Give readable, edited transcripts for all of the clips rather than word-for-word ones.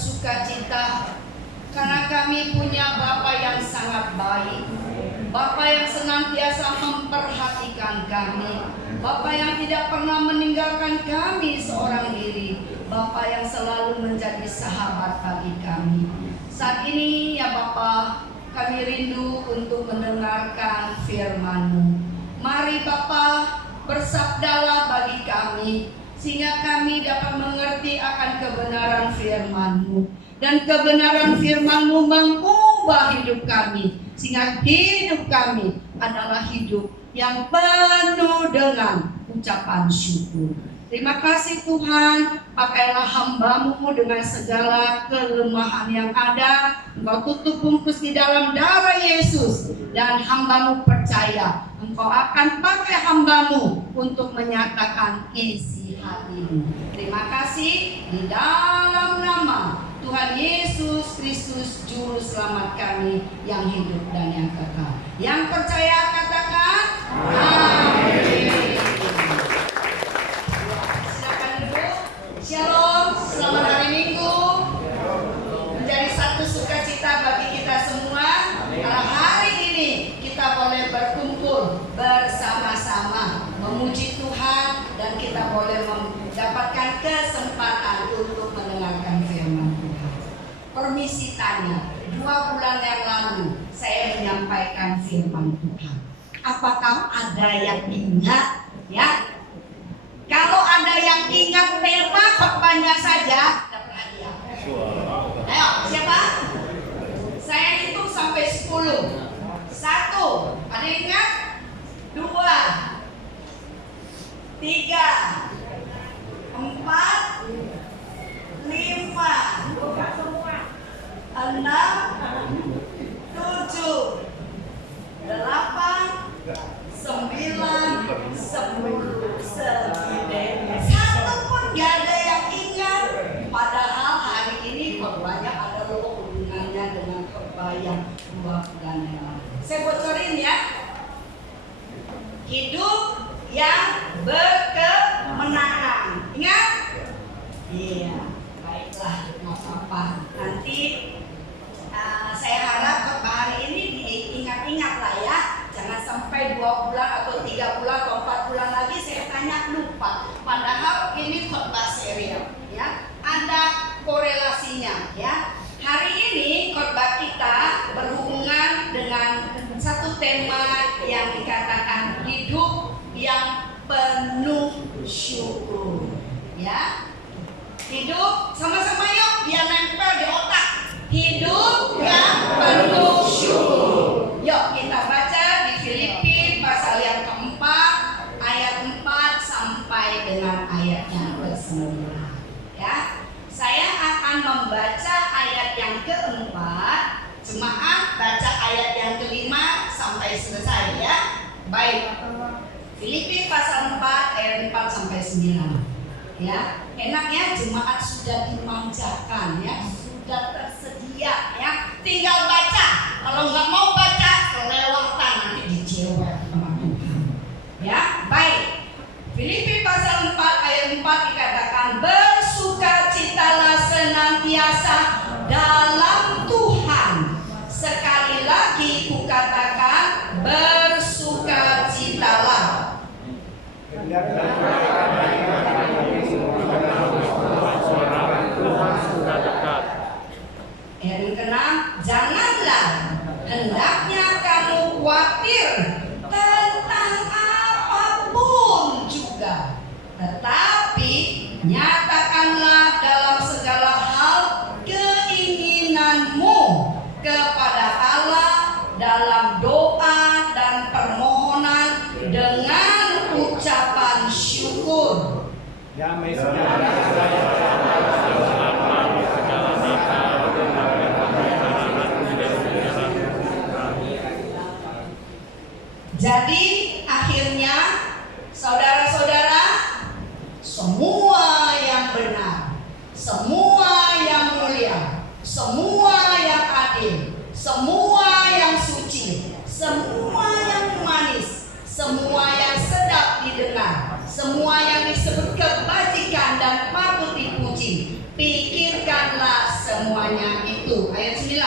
bersukacita karena kami punya Bapa yang sangat baik, Bapa yang senantiasa memperhatikan kami, Bapa yang tidak pernah meninggalkan kami seorang diri, Bapa yang selalu menjadi sahabat bagi kami. Saat ini ya Bapa, kami rindu untuk mendengarkan firman-Mu. Mari Bapa, bersabdalah bagi kami, sehingga kami dapat mengerti akan kebenaran firman-Mu. Dan kebenaran firman-Mu mengubah hidup kami, sehingga hidup kami adalah hidup yang penuh dengan ucapan syukur. Terima kasih Tuhan, pakailah hamba-Mu dengan segala kelemahan yang ada. Engkau tutup bungkus di dalam darah Yesus, dan hamba-Mu percaya Engkau akan pakai hamba-Mu untuk menyatakan isi hati-Mu. Terima kasih di dalam nama Tuhan Yesus Kristus Juru Selamat kami yang hidup dan yang kekal. Yang percaya katakan amin. Shalom, selamat hari Minggu. Menjadi satu sukacita bagi kita semua. Kalau hari ini kita boleh berkumpul bersama-sama memuji Tuhan, dan kita boleh mendapatkan kesempatan untuk mendengarkan firman Tuhan. Permisi tanya, 2 bulan yang lalu saya menyampaikan firman Tuhan. Apakah ada yang ingat? Ya. Kalau ada yang ingat tema khotbahnya saja, dapat hadiah. Ayo, siapa? Saya hitung sampai 10. 1, ada yang ingat? 2, 3, 4, 5, 6, 7, 8, 9, 10. Satu pun gak ada yang ingat. Padahal hari ini khotbahnya ada loh hubungannya dengan khotbah yang 2 bulan yang lalu. Saya bocorin ya. Hidup yang berkemenangan. Ingat? Iya. Baiklah, nggak apa-apa. Nanti saya harap khotbah hari ini diingat-ingat lah ya. Jangan sampai 2 bulan atau 3 bulan atau 4 bulan lagi saya tanya lupa. Padahal ini khotbah serial ya. Ada korelasinya ya. Hari ini khotbah kita berhubungan dengan satu tema yang dikatakan hidup yang penuh syukur ya. Hidup sama-sama yuk, biar nempel di otak. Hidup yang penuh syukur. Yuk kita baca di Filipi pasal yang keempat, ayat 4 sampai dengan ayat yang ke-9 ya. Saya akan membaca ayat yang keempat, jemaat baca ayat yang kelima sampai selesai ya. Baik, Filipi pasal 4 ayat 4 sampai 9 ya. Enaknya jemaat sudah dimanjakan ya, sudah tersedia ya, tinggal baca. Kalau nggak mau baca, kelewatan nanti dijewel sama Tuhan ya. Baik, Filipi pasal 4 ayat 4 dikatakan, bersukacitalah senantiasa dalam Tuhan. Sekali lagi kukatakan, bersukacitalah. Yang keenam, janganlah hendaknya kamu khawatir tentang apapun juga, tetapi nyatakanlah dalam segala hal keinginanmu kepada Allah dalam doa dan permohonan dengan ucapan syukur. Jadi akhirnya saudara-saudara, semua yang benar, semua yang mulia, semua yang adil, semua yang suci, semua yang manis, semua yang sedap didengar, semua yang disebut kebajikan dan patut dipuji, pikirkanlah semuanya itu. Ayat 9.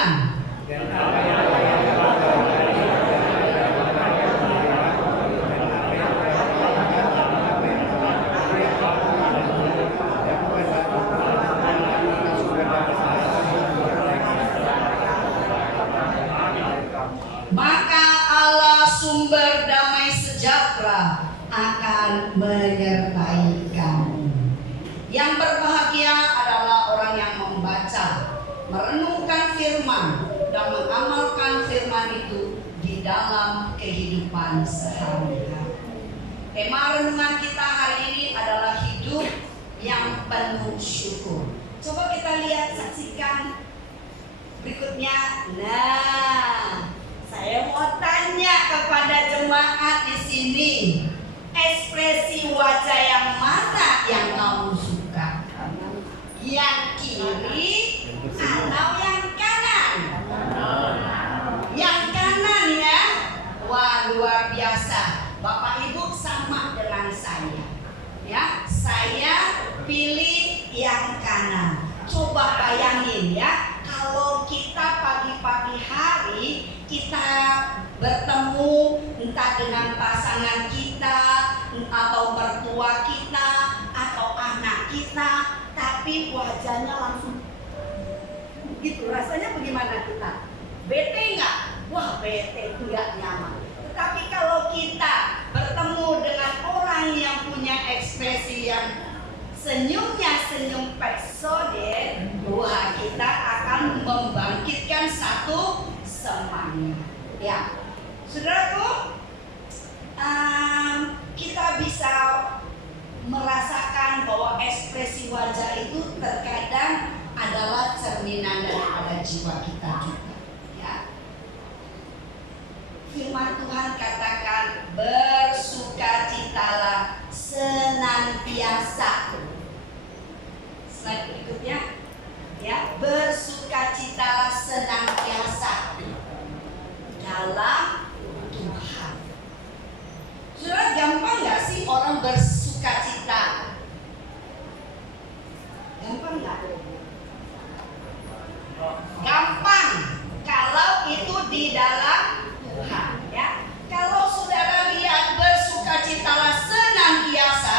Maka Allah sumber damai sejahtera akan menyertai kamu. Yang berbahagia adalah orang yang membaca, merenungkan firman, dan mengamalkan firman itu di dalam kehidupan sehari-hari. Tema renungan kita hari ini adalah hidup yang penuh syukur. Coba kita lihat, saksikan berikutnya. Nah, saya mau tanya kepada jemaat di sini, ekspresi wajah yang mana yang kamu suka? Yang kiri atau yang kanan? Yang kanan ya. Wah, luar biasa. Bapak Ibu sama dengan saya. Ya, saya pilih yang kanan. Coba bayangin ya, kalau kita pagi-pagi hari kita bertemu entah dengan pasangan kita atau mertua kita atau anak kita, tapi wajahnya langsung gitu, rasanya bagaimana kita? Bete nggak? Wah, bete, nggak nyaman. Tetapi kalau kita bertemu dengan orang yang punya ekspresi yang senyumnya senyum persode, wah, kita akan membangkitkan satu semangat. Ya, saudaraku, kita bisa merasakan bahwa ekspresi wajah itu terkadang adalah cerminan daripada jiwa kita juga. Ya. Firman Tuhan katakan, bersukacitalah senantiasa. Slide berikutnya, ya, bersukacitalah senantiasa dalam Tuhan. Saudara, gampang nggak sih orang bersukacita? Gampang nggak? Gampang kalau itu di dalam Tuhan, ya. Kalau saudara lihat bersukacitalah senantiasa,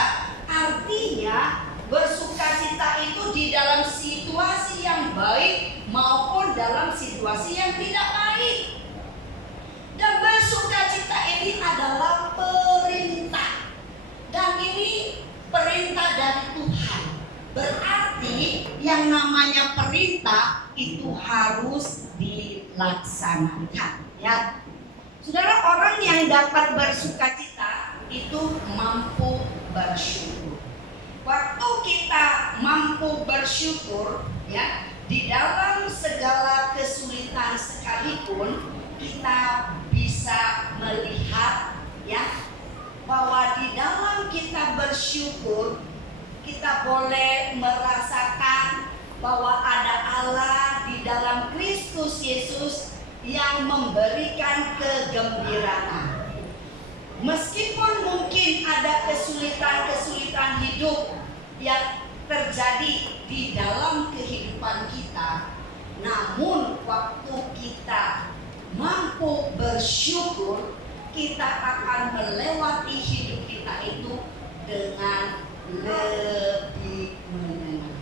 artinya bersukacita itu di dalam situasi yang baik maupun dalam situasi yang tidak baik. Dan bersukacita ini adalah perintah. Dan ini perintah dari Tuhan. Berarti yang namanya perintah itu harus dilaksanakan, ya. Saudara, orang yang dapat bersukacita itu mampu bersyukur. Waktu kita mampu bersyukur, ya, di dalam segala kesulitan sekalipun kita bisa melihat, ya, bahwa di dalam kita bersyukur kita boleh merasakan bahwa ada Allah di dalam Kristus Yesus yang memberikan kegembiraan. Meskipun mungkin ada kesulitan-kesulitan hidup yang terjadi di dalam kehidupan kita, namun waktu kita mampu bersyukur, kita akan melewati hidup kita itu dengan lebih menyenangkan.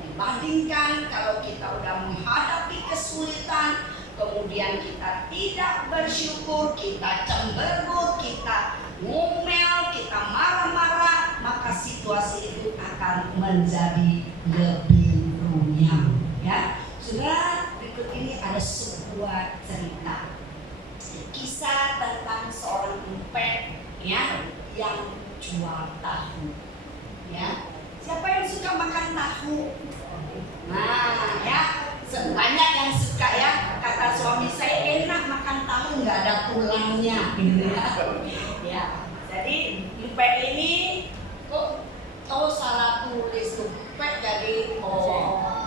Dibandingkan kalau kita udah menghadapi kesulitan, kemudian kita tidak bersyukur, kita cemberut, kita ngomel, kita marah-marah, maka situasi itu akan menjadi lebih runyam, ya. Saudara, berikut ini ada sebuah cerita, kisah tentang seorang empet, ya, yang jual tahu, ya. Siapa yang suka makan tahu? Nah, ya, banyak yang suka, ya. Kata suami saya, enak makan tahu, nggak ada tulangnya, gitu ya. Ya, jadi empet ini kok salah tulis tuh, empet jadi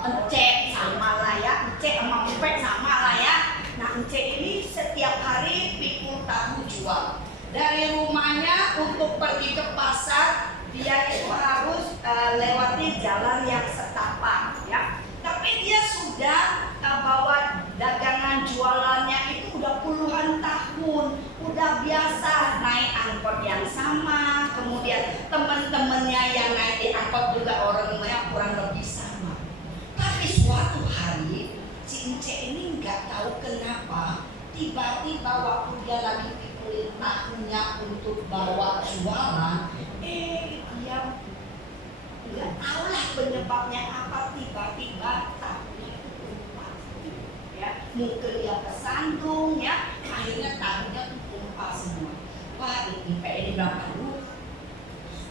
encek sama lah, ya, encek sama empet sama lah, ya. Nah, encek ini setiap hari pikul tahu jual. Dari rumahnya untuk pergi ke pasar, dia itu harus lewati jalan yang setapak, ya. Tapi dia sudah biasa naik angkot yang sama, kemudian teman-temannya yang naik di angkot juga orangnya kurang lebih sama. Tapi suatu hari si Ence ini nggak tahu kenapa tiba-tiba waktu dia lagi pikirin tahunya untuk bawa jualan, dia nggak tahu lah penyebabnya apa, tiba-tiba tahunya itu tumpah, ya mungkin dia kesandung, ya akhirnya tahunya tumpah semua. Wah, ini bilang, aduh,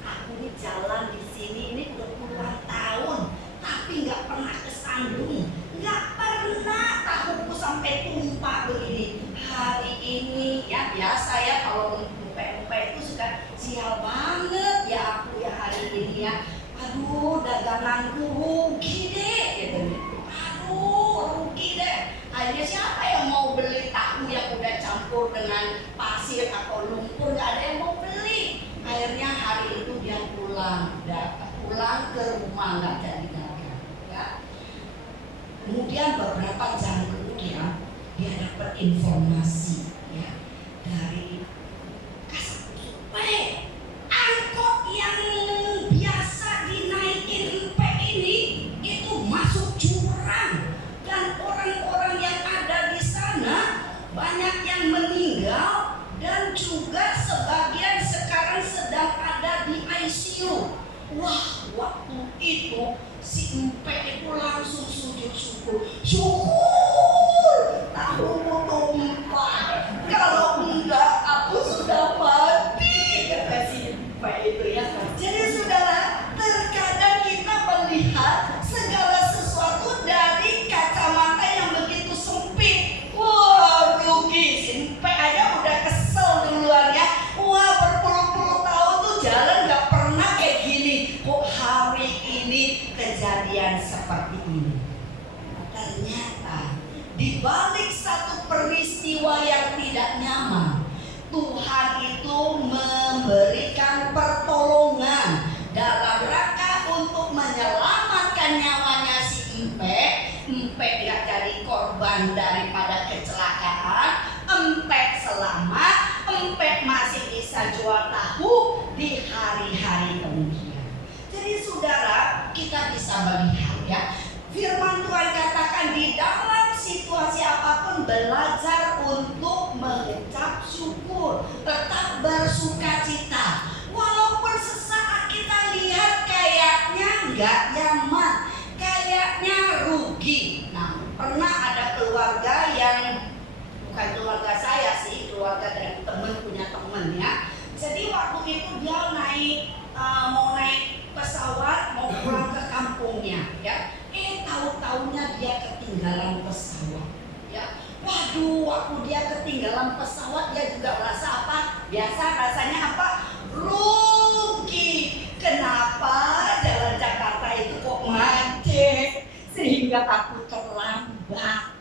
aku ini jalan di sini ini udah puluhan tahun tapi nggak pernah kesandung, nggak pernah tahuku sampai tumpah begini. Hari ini ya biasa ya, kalau empek-empek itu suka sial banget ya aku ya hari ini ya. Aduh, daganganku rugi deh gitu. Aduh, rugi deh. Akhirnya siapa yang mau beli tahu yang udah campur dengan pasir atau lumpur? Gak ada yang mau beli. Akhirnya hari itu dia pulang ke rumah, nggak jadi dagang. Ya. Kemudian beberapa jam kemudian dia dapat informasi ya dari Kasatpol, angkot yang biasa dinaikin empek ini itu masuk jurang dan orang-orang yang ada di sana banyak yang meninggal dan juga sebagian sekarang sedang ada di ICU. Wah, waktu itu si empek itu langsung sujud syukur tahumu tumpah, kalau enggak aku sudah mati, kata si empek itu ya. Jadi saudara, terkadang kita melihat segala sesuatu dari kacamata yang begitu sempit. Wah, rugi, si empek aja udah kesel duluan ya. Wah, berpuluh-puluh tahun tuh jalan gak pernah kayak gini, kok hari ini kejadian seperti ini. Ternyata di balik satu peristiwa yang tidak nyaman, Tuhan itu memberikan pertolongan dalam rangka untuk menyelamatkan nyawanya si empek. Empek gak jadi korban daripada kecelakaan, empek selamat, empek masih bisa jual tahu di hari-hari kemudian. Jadi saudara, kita bisa melihat ya, firman Tuhan katakan di dalam situasi apapun belajar untuk mengucap syukur, tetap bersuka cita. Walaupun sesaat kita lihat kayaknya nggak nyaman, kayaknya rugi. Nah, pernah ada keluarga yang bukan keluarga saya sih, keluarga dari teman punya teman ya. Jadi waktu itu dia mau naik pesawat mau pulang ke kampungnya ya. Tahu-taunya dia ketinggalan pesawat ya. Waduh, waktu dia ketinggalan pesawat dia juga merasa apa? Biasa rasanya apa? Rugi. Kenapa jalan Jakarta itu kok macet sehingga aku terlambat.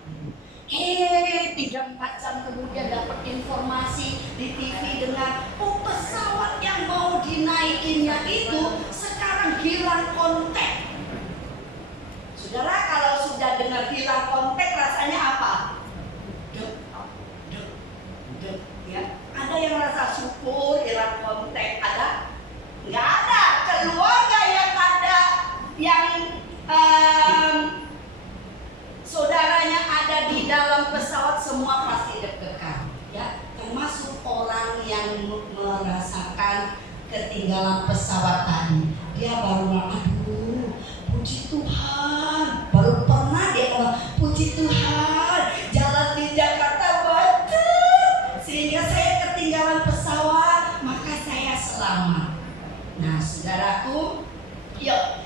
3-4 jam kemudian dapat informasi di TV dengan pesawat yang mau dinaikinnya itu sekarang hilang kontak. Saudara, kalau sudah dengar hilang kontak rasanya apa? Dek, ya. Ada yang rasa syukur hilang kontak, ada? Nggak ada. Keluarga yang ada yang saudaranya ada di dalam pesawat semua pasti deg-degan ya, termasuk orang yang merasakan ketinggalan pesawat tadi. Dia baru aduh, puji Tuhan, baru pernah dia bilang puji Tuhan jalan di Jakarta macet sehingga saya ketinggalan pesawat, maka saya selamat. Nah saudaraku, yuk,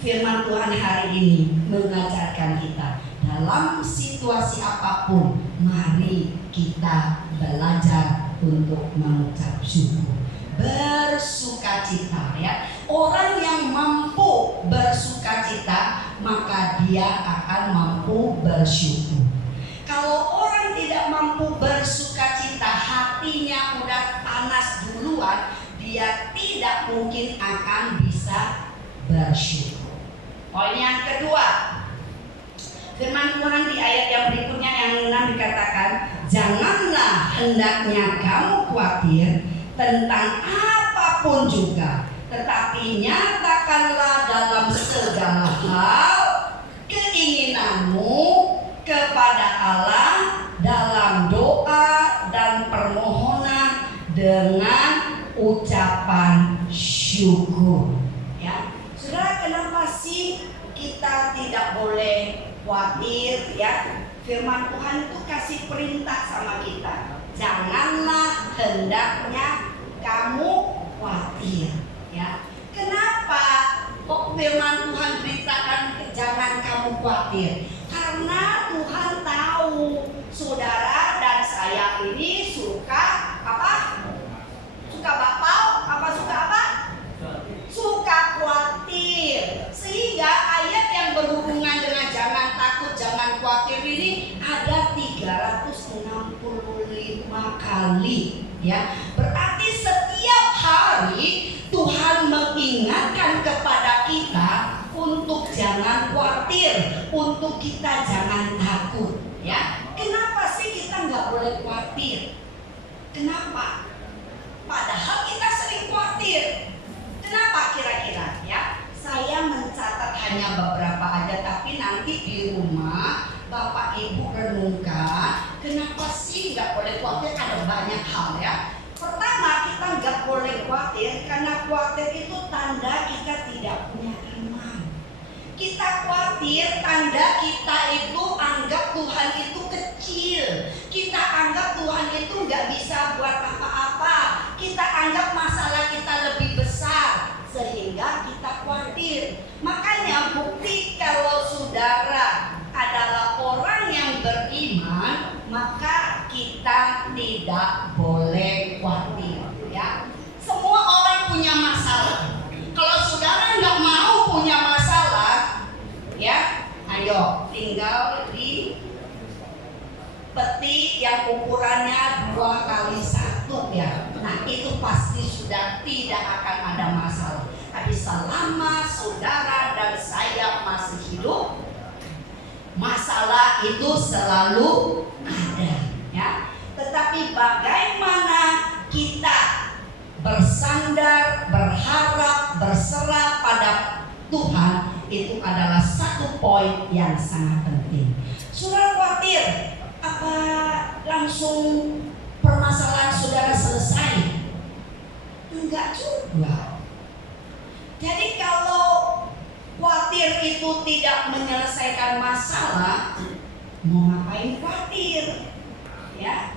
firman Tuhan hari ini mengajarkan kita dalam situasi apapun, mari kita belajar untuk mengucap syukur, bersukacita ya. Orang yang mampu bersukacita maka dia akan mampu bersyukur. Kalau orang tidak mampu bersukacita, hatinya udah panas duluan, dia tidak mungkin akan bisa bersyukur. Poin yang kedua, firman Tuhan di ayat yang berikutnya yang 6 dikatakan, Janganlah hendaknya kamu khawatir tentang apapun juga, tetapi nyatakanlah dalam segala hal keinginanmu kepada Allah dalam doa dan permohonan dengan ucapan syukur. Ya, saudara, kenapa sih kita tidak boleh khawatir? Ya, firman Tuhan itu kasih perintah sama kita, janganlah hendaknya kamu khawatir. Ya, kenapa kok firman Tuhan beritakan jangan kamu khawatir? Karena Tuhan tahu saudara dan saya ini suka apa? Suka bapau, apa suka apa? Suka khawatir. Sehingga ayat yang berhubungan dengan jangan takut, jangan khawatir ini ada 365 kali, ya. Berarti setiap hari Tuhan mengingatkan kepada kita untuk jangan khawatir, untuk kita jangan takut, ya. Kenapa sih kita nggak boleh khawatir? Kenapa? Padahal kita sering khawatir. Kenapa kira-kira? Ya, saya mencatat hanya beberapa aja, tapi nanti di rumah Bapak Ibu renungkan. Kenapa sih nggak boleh khawatir? Ada banyak hal, ya. Pertama, kita nggak boleh khawatir karena khawatir itu tanda kita tidak punya iman. Kita khawatir tanda kita itu anggap Tuhan itu kecil. Kita anggap Tuhan itu nggak bisa buat apa-apa. Kita anggap masalah kita lebih besar, sehingga kita khawatir. Makanya bukti kalau saudara adalah orang yang beriman, maka kita tidak boleh khawatir, ya. Semua orang punya masalah. Kalau saudara nggak mau punya masalah, ya, ayo tinggal di peti yang ukurannya 2x1, ya. Nah, itu pasti sudah tidak akan ada masalah. Tapi selama saudara dan saya masih hidup, masalah itu selalu ada, ya. Tetapi bagaimana kita bersandar, berharap, berserah pada Tuhan, itu adalah satu poin yang sangat penting. Saudara khawatir, apa langsung permasalahan saudara selesai? Enggak juga. Jadi kalau khawatir itu tidak menyelesaikan masalah, mau ngapain khawatir? Ya,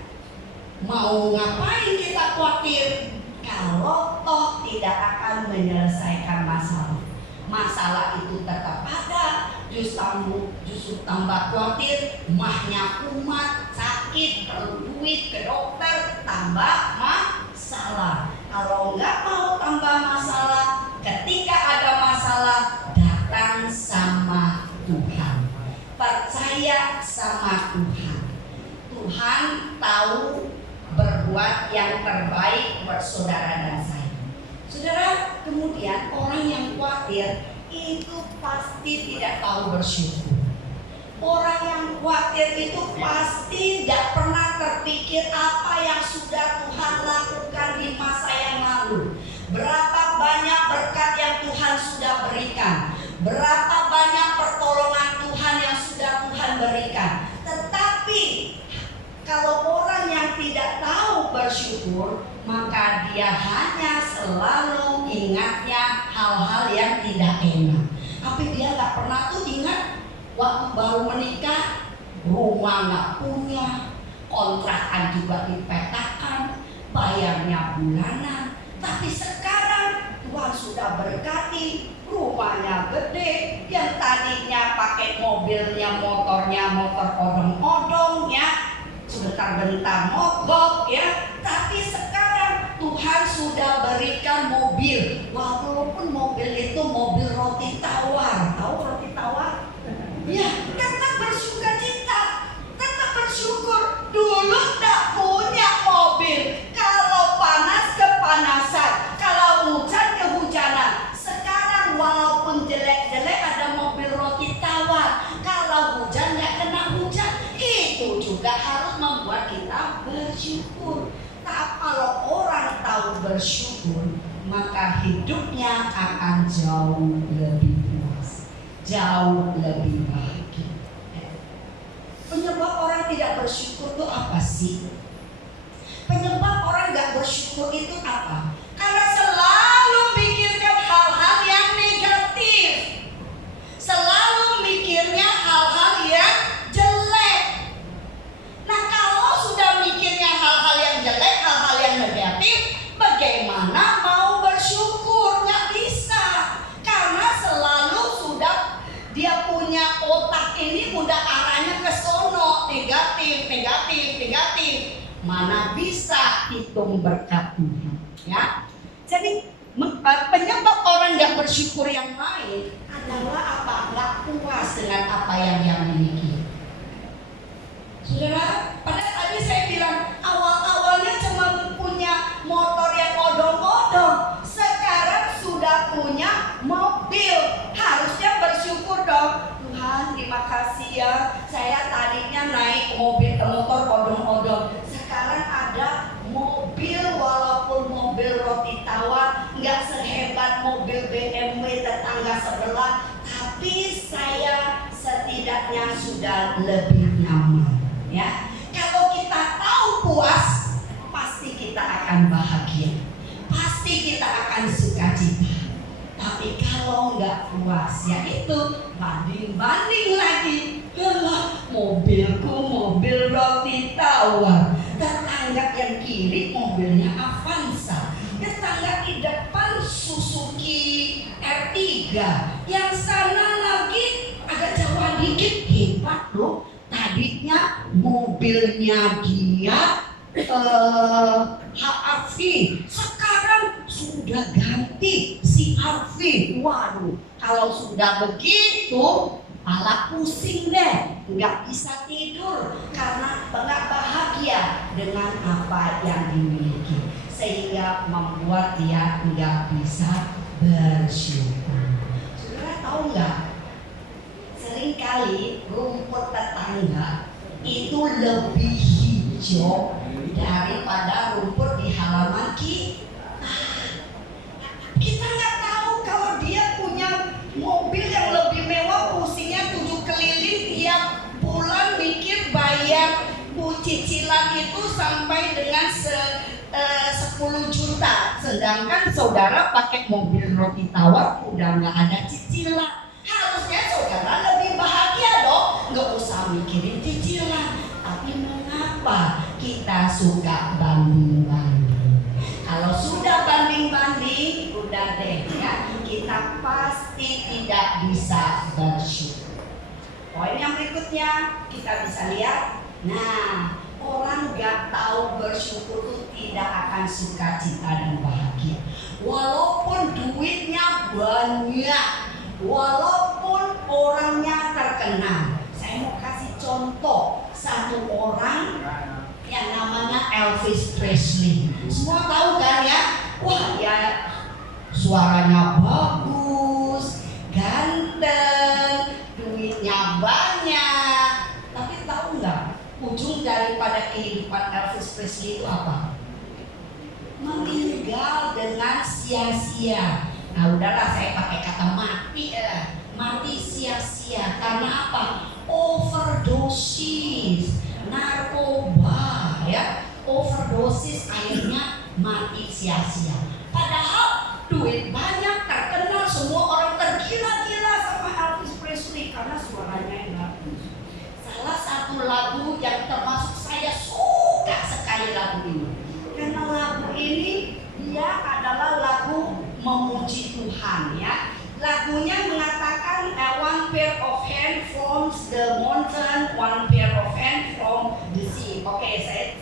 mau ngapain kita khawatir kalau toh tidak akan menyelesaikan masalah? Masalah itu tetap ada, justru tambah khawatir, mahnya kumat, sakit, perlu duit ke dokter, tambah masalah. Kalau nggak mau tambah masalah, ketika ada masalah, datang sama Tuhan, percaya sama Tuhan. Tuhan tahu berbuat yang terbaik buat saudara dan saya. Saudara, kemudian orang yang khawatir itu pasti tidak tahu bersyukur. Orang yang khawatir itu pasti tidak pernah terpikir apa yang sudah Tuhan lakukan di masa yang lalu. Berapa banyak berkat yang Tuhan sudah berikan, berapa banyak pertolongan Tuhan yang sudah Tuhan berikan. Tetapi kalau orang yang tidak tahu bersyukur, maka dia hanya selalu ingatnya hal-hal yang tidak enak. Tapi dia nggak pernah tuh ingat waktu baru menikah, rumah nggak punya, kontrakan juga dipetakan, bayarnya bulanan. Tapi sekarang Tuhan sudah berkati, rumahnya gede, yang tadinya pakai mobilnya, motornya motor odong-odong, ya, sebentar-bentar mogok, ya. Tapi sekarang Tuhan sudah berikan mobil, walaupun mobil itu mobil roti tawar. Tahu roti tawar? Ya, tetap bersukacita, tetap bersyukur. Dulu tak punya mobil, kalau panas kepanasan, kalau hujan kehujanan. Sekarang walaupun jelek-jelek ada mobil roti tawar, kalau hujan nggak kena hujan, itu juga nggak harus membuat kita bersyukur. Tapi kalau orang tahu bersyukur, maka hidupnya akan jauh lebih puas, jauh lebih bahagia. Penyebab orang tidak bersyukur itu apa sih? Penyebab orang nggak bersyukur itu apa? Karena selalu mikirkan hal-hal yang negatif, selalu mikirnya hal-hal yang jelek. Nah, kalau sudah mikirnya hal-hal yang jelek, hal-hal yang negatif, bagaimana mau bersyukur? Nggak bisa, karena selalu sudah dia punya otak ini udah arahnya ke sono, negatif, negatif, negatif. Mana bisa hitung berkat Tuhan, ya? Jadi penyebab orang nggak bersyukur yang lain adalah apa? Nggak puas dengan apa yang dia miliki. Saudara, pada tadi saya bilang awalnya cuma punya motor yang odong-odong, sekarang sudah punya mobil. Harusnya bersyukur dong. Tuhan, terima kasih ya. Saya tadinya naik motor odong-odong. Sekarang ada mobil, walaupun mobil roti tawar nggak sehebat mobil BMW tetangga sebelah, tapi saya setidaknya sudah lebih nyaman. Ya, kalau kita tahu puas, pasti kita akan bahagia, pasti kita akan sukacita. Tapi kalau nggak puas, ya itu banding-banding lagi. Mobilku mobil roti tawar, tetangga yang kiri mobilnya Avanza, tetangga di depan Suzuki R3, yang sana lagi agak jauh dikit. Hebat loh, tadinya mobilnya dia HRV, sekarang sudah ganti CRV. Waduh, kalau sudah begitu malah pusing deh, nggak bisa tidur karena nggak bahagia dengan apa yang dimiliki, sehingga membuat dia nggak bisa bersyukur. Saudara tahu nggak? Seringkali rumput tetangga itu lebih hijau daripada rumput di halaman kita. Kita nggak tahu kalau dia punya mobil yang lebih mewah, pusingnya 7 keliling tiap bulan, mikir bayar cicilan itu sampai dengan 10 juta. Sedangkan saudara pakai mobil roti tawar udah nggak ada cicilan. Harusnya saudara lebih bahagia dong, nggak usah mikirin cicilan. Tapi mengapa kita suka banding-banding? Kalau sudah banding-banding, udah deh ya, kita pasti tidak bisa bersyukur. Poin yang berikutnya kita bisa lihat. Nah, orang gak tahu bersyukur itu tidak akan sukacita dan bahagia. Walaupun duitnya banyak, walaupun orangnya terkenal. Saya mau kasih contoh satu orang yang namanya Elvis Presley. Semua tahu kan ya? Wah, ya suaranya bagus, ganteng, duitnya banyak. Tapi tahu nggak, ujung daripada kehidupan Elvis Presley itu apa? Meninggal dengan sia-sia. Nah, udahlah saya pakai kata mati ya. Mati sia-sia karena apa? Overdosis, narkoba ya. Overdosis akhirnya mati sia-sia. Padahal duit banyak, terkenal, semua orang tergila-gila sama Elvis Presley karena suaranya yang bagus. Salah satu lagu yang termasuk saya suka sekali lagu ini. Karena lagu ini dia adalah lagu memuji Tuhan ya. Lagunya mengatakan one pair of hand from the mountain, one pair of hand from the sea. Oke, saya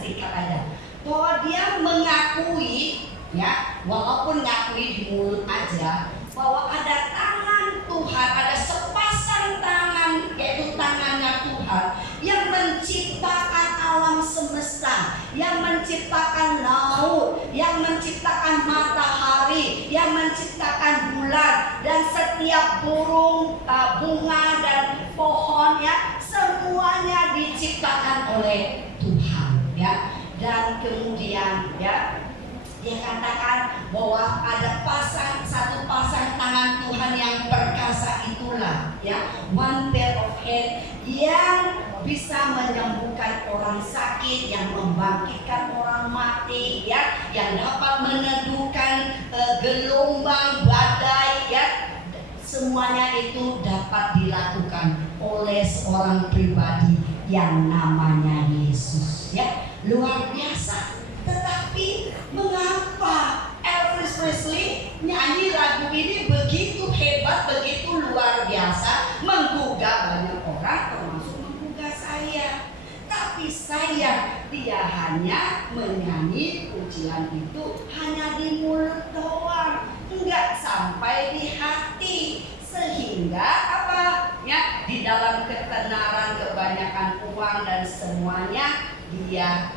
singkat aja. Bahwa dia mengakui ya, walaupun ngakui di mulut aja, bahwa ada tangan Tuhan, ada sepasang tangan, yaitu tangannya Tuhan yang menciptakan alam semesta, yang menciptakan laut, yang menciptakan matahari, yang menciptakan bulan, dan setiap burung, bunga dan pohon ya, semuanya diciptakan diciptakan oleh Tuhan, ya. Dan kemudian, ya, dia katakan bahwa ada satu pasang tangan Tuhan yang perkasa, itulah, ya, one pair of hand yang bisa menyembuhkan orang sakit, yang membangkitkan orang mati, ya, yang dapat meneduhkan gelombang badai, ya. Semuanya itu dapat dilakukan oleh seorang pribadi yang namanya Yesus, ya. Luar biasa. Tetapi mengapa Elvis Presley nyanyi lagu ini begitu hebat, begitu luar biasa, menggugah banyak orang, termasuk menggugah saya. Tapi sayang, dia hanya menyanyi pujian itu hanya di mulut doang, enggak sampai di hati. Sehingga apa? Ya, di dalam ketenaran, kebanyakan uang dan semuanya, dia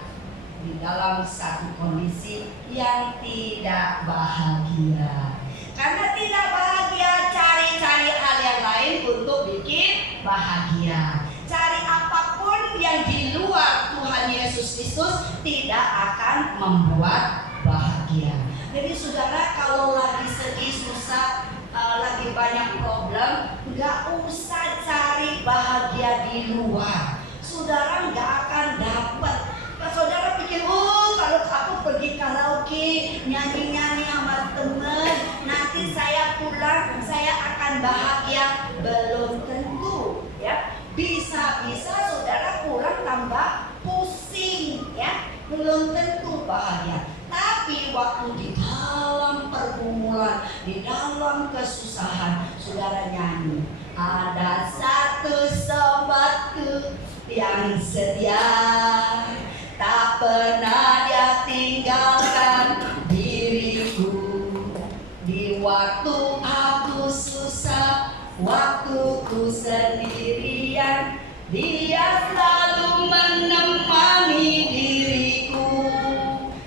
di dalam satu kondisi yang tidak bahagia. Karena tidak bahagia, cari-cari hal yang lain untuk bikin bahagia. Cari apapun yang di luar Tuhan Yesus Kristus tidak akan membuat bahagia. Jadi saudara, kalau lagi sedih, susah, lagi banyak problem, nggak usah cari bahagia di luar. Saudara nggak akan dapat. Saudara pikir, oh kalau aku pergi karaoke, nyanyi-nyanyi sama temen, nanti saya pulang, saya akan bahagia. Belum tentu, ya. Bisa-bisa saudara pulang tambah pusing, ya. Belum tentu bahagia. Tapi waktu di dalam pergumulan, di dalam kesusahan, saudara nyanyi, ada satu sobatku yang setia, tak pernah dia tinggalkan diriku. Di waktu aku susah, waktu ku sendirian, dia selalu menemani diriku.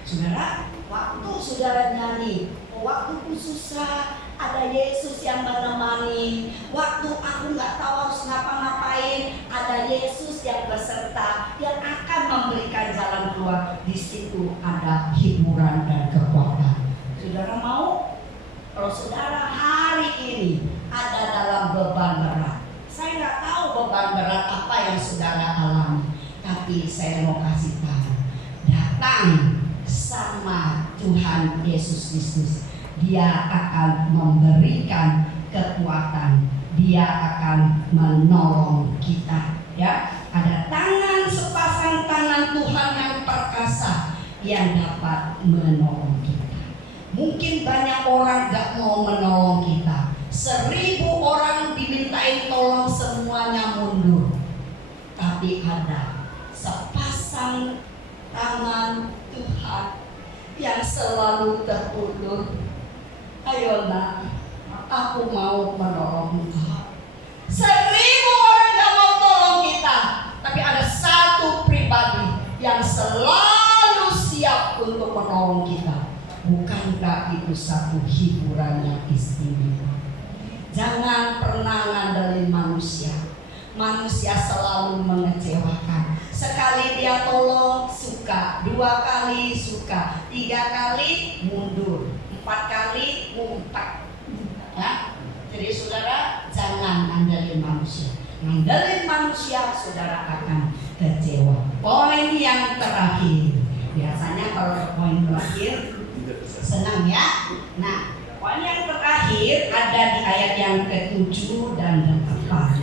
Saudara, waktu saudara nyanyi, waktu ku susah, ada Yesus yang menemani. Waktu aku nggak tahu harus ngapa-ngapain, ada Yesus yang beserta, yang akan memberikan jalan keluar. Di situ ada hiburan dan kekuatan. Saudara mau? Kalau saudara hari ini ada dalam beban berat, saya nggak tahu beban berat apa yang saudara alami, tapi saya mau kasih tahu, datang sama Tuhan Yesus Kristus. Dia akan memberikan kekuatan, dia akan menolong kita, ya. Ada sepasang tangan Tuhan yang perkasa yang dapat menolong kita. Mungkin banyak orang gak mau menolong kita. 1000 orang dimintain tolong, semuanya mundur. Tapi ada sepasang tangan Tuhan yang selalu terulur. Ayo nak, aku mau menolong engkau. 1000 orang gak mau tolong kita, tapi ada satu pribadi yang selalu siap untuk menolong kita. Bukankah itu satu hiburan yang istimewa? Jangan pernah ngandelin manusia. Manusia selalu mengecewakan. Sekali dia tolong, suka. 2 kali suka. 3 kali mundur. 4 kali ngumpet, ya. Jadi saudara, jangan ngandelin manusia. Ngandelin manusia, saudara akan kecewa. Poin yang terakhir, biasanya kalau poin terakhir senang, ya. Nah, poin yang terakhir ada di ayat yang ke-7 dan ke-8.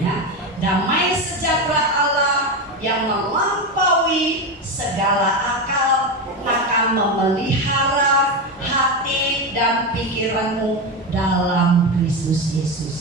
Damai sejahtera Allah yang melampaui segala akal akan memelihara hati dan pikiranmu dalam Kristus Yesus.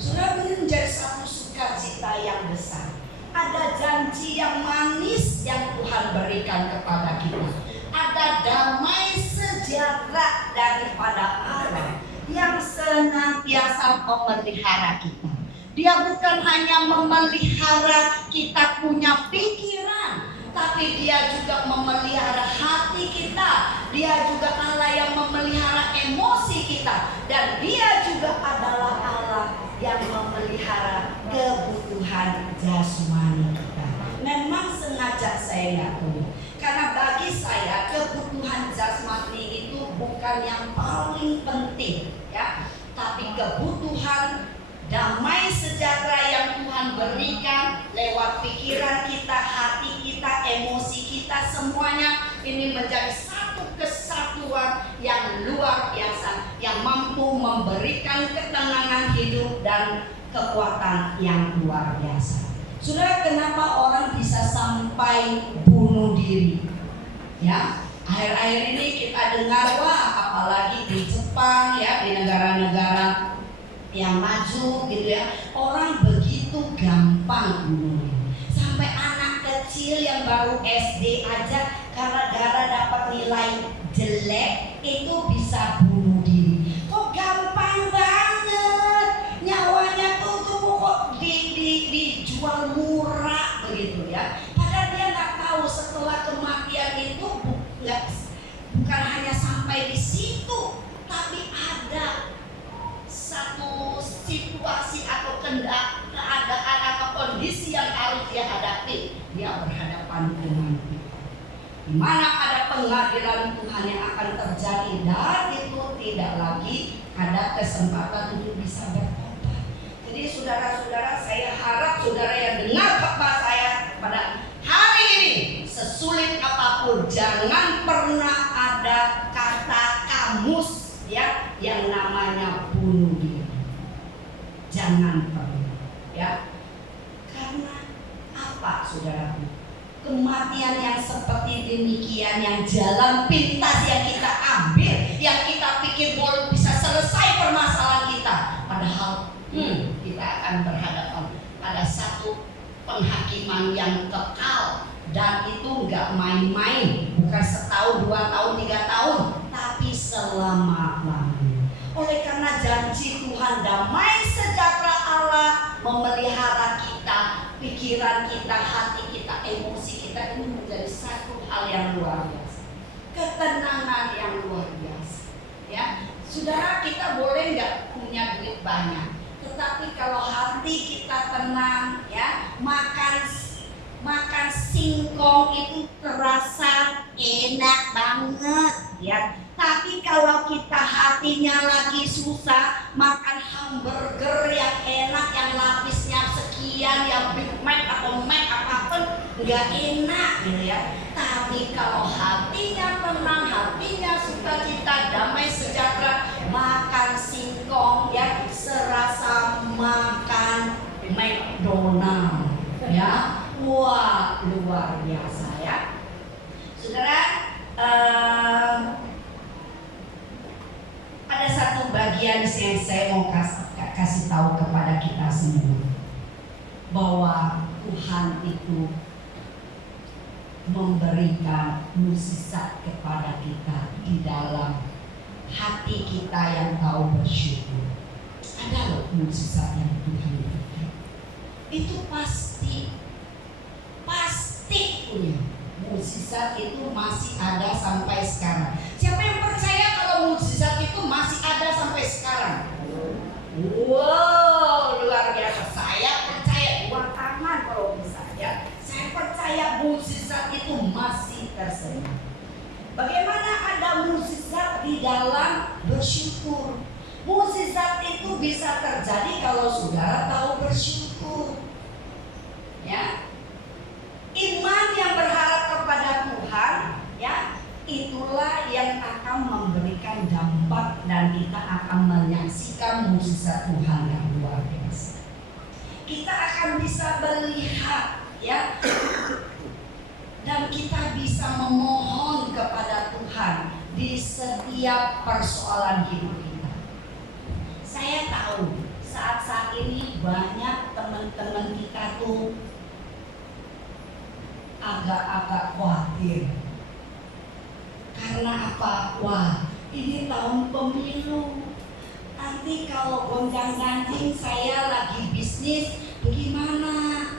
Sudah menjadi satu sukacita yang besar. Ada janji yang manis yang Tuhan berikan kepada kita. Ada damai sejahtera daripada Allah yang senantiasa memelihara kita. Dia bukan hanya memelihara kita punya pikiran, tapi dia juga memelihara hati kita. Dia juga Allah yang memelihara emosi kita. Dan dia juga adalah Allah yang memelihara kebutuhan jasmani kita. Memang sengaja saya nggak tulis, karena bagi saya kebutuhan jasmani itu bukan yang paling penting, ya, tapi kebutuhan damai sejahtera yang Tuhan berikan lewat pikiran kita, hati kita, emosi kita, semuanya ini menjadi satu kesatuan yang luar biasa, yang mampu memberikan ketenangan hidup dan kekuatan yang luar biasa. Saudara, kenapa orang bisa sampai bunuh diri? Ya, akhir-akhir ini kita dengar, wah, apalagi di Jepang, ya, di negara-negara yang maju gitu ya, orang begitu gampang bunuh diri. Sampai anak kecil yang baru SD aja gara-gara dapat nilai jelek itu bisa bunuh diri. Kok gampang banget, nyawanya tuh kok dijual murah begitu ya. Padahal dia nggak tahu setelah kematian itu bukan hanya sampai di situ, tapi ada satu situasi atau keadaan atau kondisi yang harus dia hadapi. Dia berhadapan dengan Tuhan, di mana ada pengadilan Tuhan yang akan terjadi, dan itu tidak lagi ada kesempatan untuk bisa bertobat. Jadi saudara-saudara, saya harap saudara yang dengar khotbah saya pada hari ini, sesulit apapun, jangan pernah ada kata kamus, ya, yang namanya bunuh diri. Jangan pernah, ya. Karena apa, saudara? Kematian yang seperti demikian, yang jalan pintas yang kita ambil, yang kita pikir bahwa bisa selesai permasalahan kita, padahal kita akan berhadapan pada satu penghakiman yang kekal, dan itu nggak main-main, bukan setahun, 2 tahun, 3 tahun, tapi selama-lamanya. Oleh karena janji Tuhan, damai sejahtera Allah memelihara kita, pikiran kita, hati kita, emosi kita, ini menjadi satu hal yang luar biasa, ketenangan yang luar biasa, ya. Saudara, kita boleh nggak punya duit banyak, tetapi kalau hati kita tenang, ya, makan singkong itu terasa enak banget, ya. Tapi kalau kita hatinya lagi susah, makan hamburger yang enak, yang lapisnya sekian, yang Big Mac atau Mac apapun, nggak enak gitu ya. Tapi kalau hatinya tenang, hatinya sukacita, damai sejahtera, makan singkong ya serasa makan McDonald, ya. Wah, luar biasa ya. Saudara, ada satu bagian yang saya mau kasih tahu kepada kita semua, bahwa Tuhan itu memberikan mukjizat kepada kita di dalam hati kita yang tahu bersyukur. Ada loh mukjizat yang Tuhan berikan. Itu pasti punya. Mukjizat itu masih ada sampai sekarang. Siapa yang percaya kalau mukjizat itu masih ada sampai sekarang? Wow, luar biasa. Saya percaya, buat tangan kalau bisa ya. Saya percaya mukjizat itu masih tersedia. Bagaimana ada mukjizat di dalam bersyukur? Mukjizat itu bisa terjadi kalau saudara tahu bersyukur. Ya. Iman yang berharap kepada Tuhan, ya, itulah yang akan memberikan dampak dan kita akan menyaksikan mukjizat Tuhan yang luar biasa. Kita akan bisa melihat, ya, dan kita bisa memohon kepada Tuhan di setiap persoalan hidup kita. Saya tahu saat ini banyak teman-teman kita tuh agak-agak khawatir. Karena apa? Wah, ini tahun pemilu. Nanti kalau gonjang-ganjing saya lagi bisnis, bagaimana?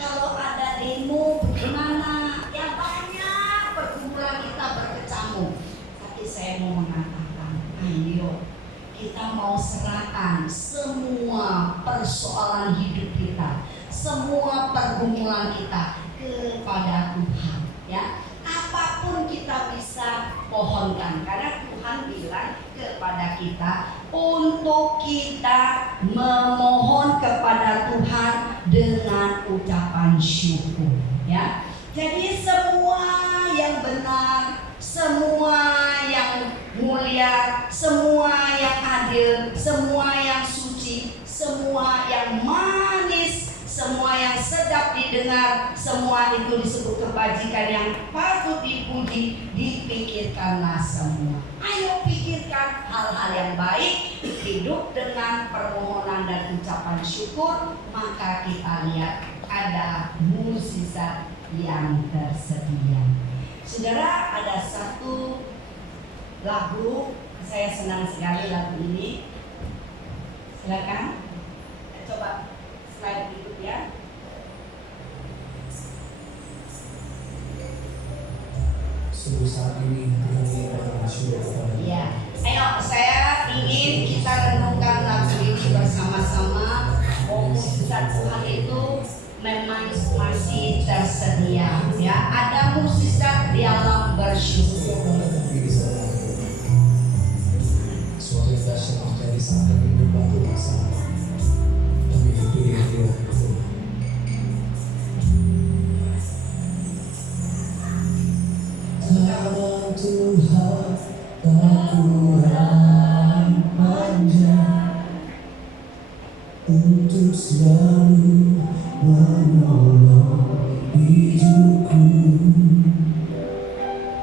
Kalau ada demo, bagaimana? Ya banyak pergumulan kita berkecamuk. Tapi saya mau mengatakan, ayo kita mau serahkan semua persoalan hidup kita, semua pergumulan kita kepada Tuhan, ya. Apapun kita bisa pohonkan, karena Tuhan bilang kepada kita untuk kita memohon kepada Tuhan dengan ucapan syukur, ya. Jadi semua yang benar, semua yang mulia, semua yang adil, semua yang suci, semua yang manis, semua yang sedap didengar, semua itu disebut kebajikan yang patut dipuji, dipikirkanlah semua. Ayo pikirkan hal-hal yang baik, hidup dengan permohonan dan ucapan syukur, maka kita lihat ada mukjizat yang tersedia. Saudara, ada satu lagu, saya senang sekali lagu ini. Silakan, coba slide berikutnya. Sungguh saat ini kami bersyukur kepada Ya, ayo saya ingin kita renungkan lagu ini bersama-sama. Oh, mukjizat Tuhan itu memang masih tersedia, ya. Ada mukjizat di dalam bersyukur. suatu yang dahsyat terjadi saat kami berbatu bersama. Kami dipilih Dia Tuhan. Tangan Tuhan tak kurang panjang untuk selalu menolong hidupku.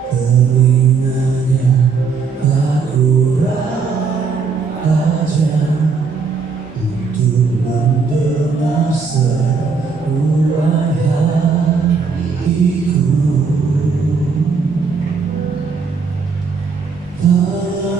Telinganya tak kurang tajam untuk mendengar seruan hatiku. Tangan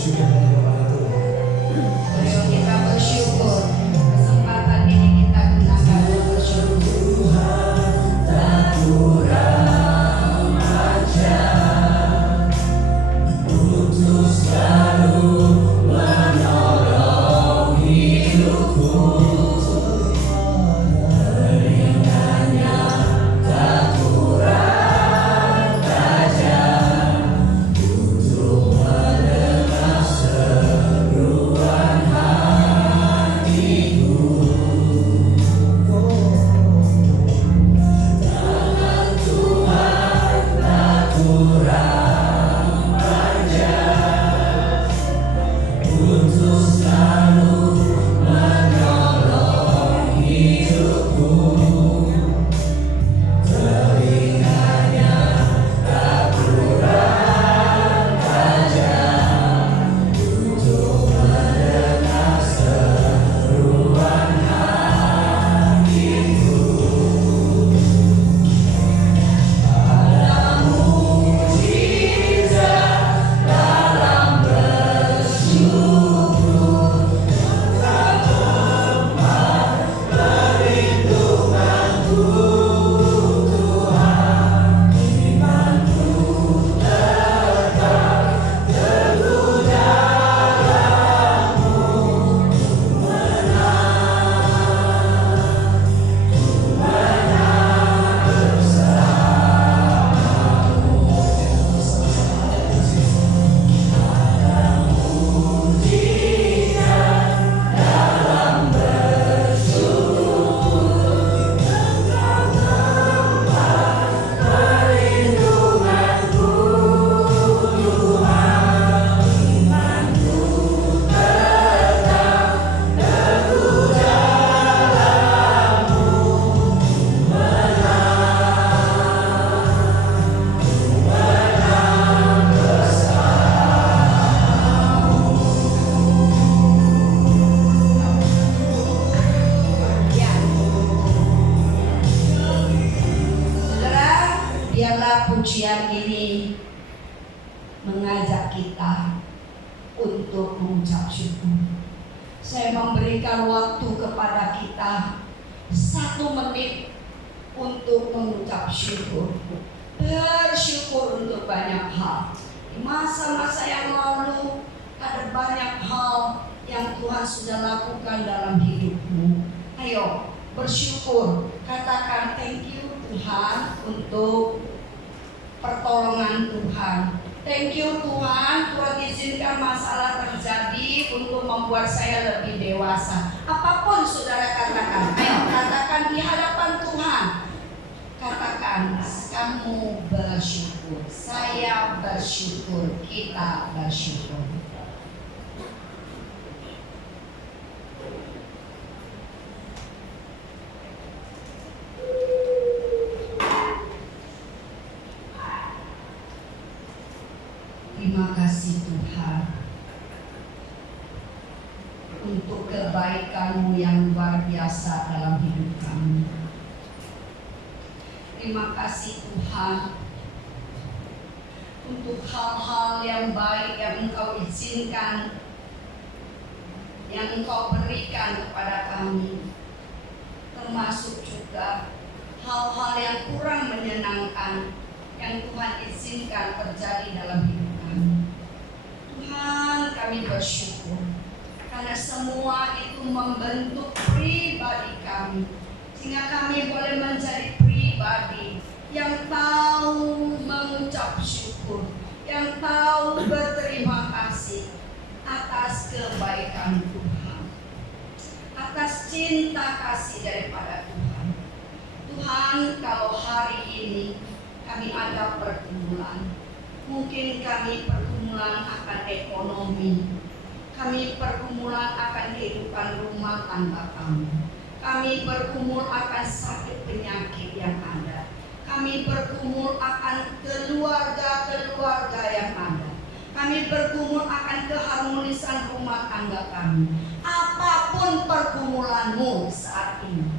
bersyukur hanya kepada Tuhan. Ayo kita bersyukur. Kesempatan ini kita gunakan untuk bersyukur. Tak kurang ajar untuk selalu menolong hidupku. Teringatnya tak kurang ajar untuk mendengar seruan hatiku. Tangan Tuhan tak kurang ajar untuk selalu menolong hidupku. Teringatnya tak kurang ajar untuk mendengar seruan hatiku. Ada mukjizat dalam bersyukur, tempat perlindunganku Tuhan, imanku tetap teguh dalam-Mu, Ya. Saudara, biarlah pujian ini mengajak kita untuk mengucap syukur. Saya memberikan waktu kepada kita 1 menit untuk mengucap syukur. Bersyukur untuk banyak hal. Di masa-masa yang lalu ada banyak hal yang Tuhan sudah lakukan dalam hidupmu. Ayo bersyukur, katakan thank you Tuhan untuk pertolongan Tuhan. Thank you Tuhan, Tuhan izinkan masalah terjadi untuk membuat saya lebih dewasa. Apapun saudara katakan, ayo katakan di hadapan Tuhan. Katakan, kamu bersyukur, saya bersyukur, kita bersyukur. Terima kasih Tuhan untuk kebaikan-Mu yang luar biasa dalam hidup kami. Terima kasih Tuhan untuk hal-hal yang baik yang Engkau izinkan, yang Engkau berikan kepada kami, termasuk juga hal-hal yang kurang menyenangkan yang Tuhan izinkan terjadi dalam hidup kami. Tuhan, kami bersyukur karena semua itu membentuk pribadi kami, sehingga kami boleh menjadi pribadi yang tahu mengucap syukur, yang tahu berterima kasih atas kebaikan Tuhan, atas cinta kasih daripada Tuhan. Tuhan, kalau hari ini kami ada pergumulan, mungkin kami pergumulan akan ekonomi, kami pergumulan akan kehidupan rumah tangga kami bergumul akan sakit penyakit yang ada, kami bergumul akan keluarga yang ada, kami bergumul akan keharmonisan rumah tangga kami. Apapun pergumulanmu saat ini,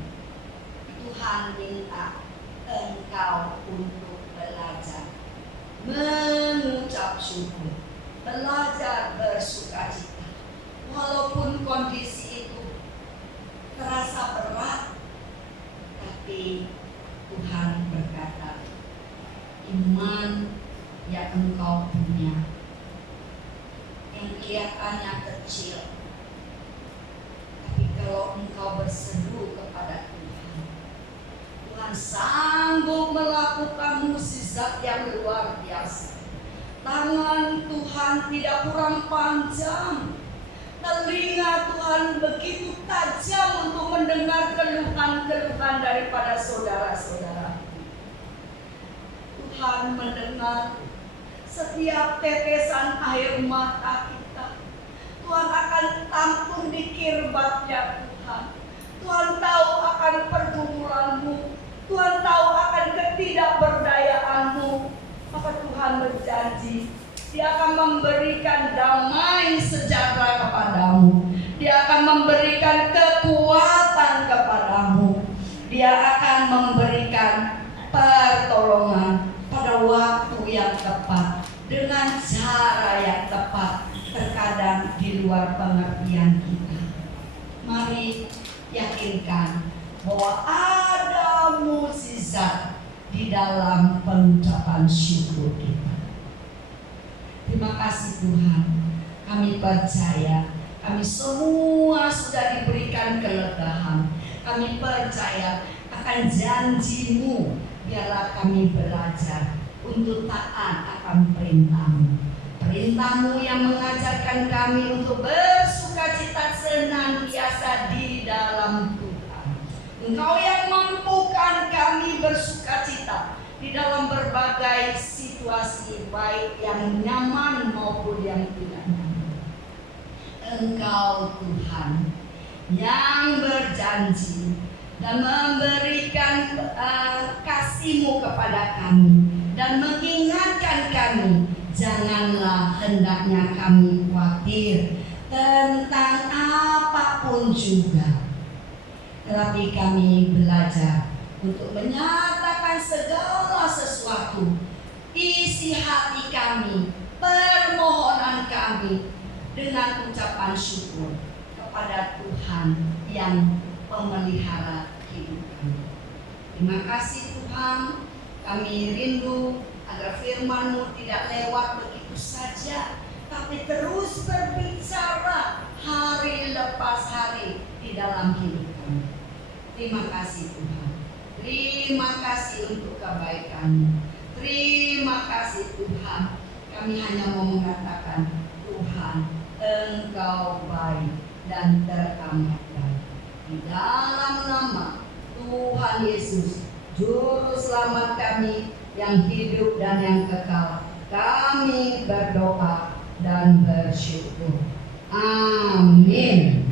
Tuhan minta engkau untuk belajar mengucap syukur. belajar bersukacita. Walaupun kondisi itu terasa berat, tapi Tuhan berkata, iman yang engkau punya, yang kelihatannya kecil, tapi kalau engkau berseru kepada Tuhan, Tuhan sanggup melakukan mukjizat yang luar biasa. Tangan Tuhan tidak kurang panjang, telinga Tuhan begitu tajam untuk mendengar keluhan-keluhan daripada saudara-saudara. Tuhan mendengar setiap tetesan air mata kita. Tuhan akan tampung di kirbatnya Tuhan. Tuhan tahu akan pergumulanmu. Tuhan tahu akan ketidakberdayaanmu. Maka Tuhan berjanji, Dia akan memberikan damai sejahtera kepadamu. Dia akan memberikan kekuatan kepadamu. Dia akan memberikan pertolongan pada waktu yang tepat, dengan cara yang tepat, terkadang di luar pengertian kita. Mari yakinkan bahwa ada mukjizat di dalam pengucapan syukur kita. Terima kasih Tuhan, kami percaya kami semua sudah diberikan kelegaan. Kami percaya akan janji-Mu. Biarlah kami belajar untuk taat akan perintah-Mu. Perintah-Mu yang mengajarkan kami untuk bersukacita senantiasa di dalam Tuhan. Engkau yang mampukan kami bersukacita di dalam berbagai situasi, baik yang nyaman maupun yang tidak nyaman. Engkau Tuhan yang berjanji dan memberikan kasih-Mu kepada kami dan mengingatkan kami, janganlah hendaknya kami khawatir tentang apapun juga, tetapi kami belajar untuk menyatakan segala sesuatu, isi hati kami, permohonan kami dengan ucapan syukur kepada Tuhan yang pemelihara hidup kami. Terima kasih Tuhan, kami rindu agar firman-Mu tidak lewat begitu saja, tapi terus berbicara hari lepas hari di dalam hidup kami. Terima kasih Tuhan. Terima kasih untuk kebaikan-Mu. Terima kasih Tuhan. Kami hanya mau mengatakan, Tuhan, Engkau baik dan teramat baik. Di dalam nama Tuhan Yesus, Juru Selamat kami yang hidup dan yang kekal, kami berdoa dan bersyukur. Amin.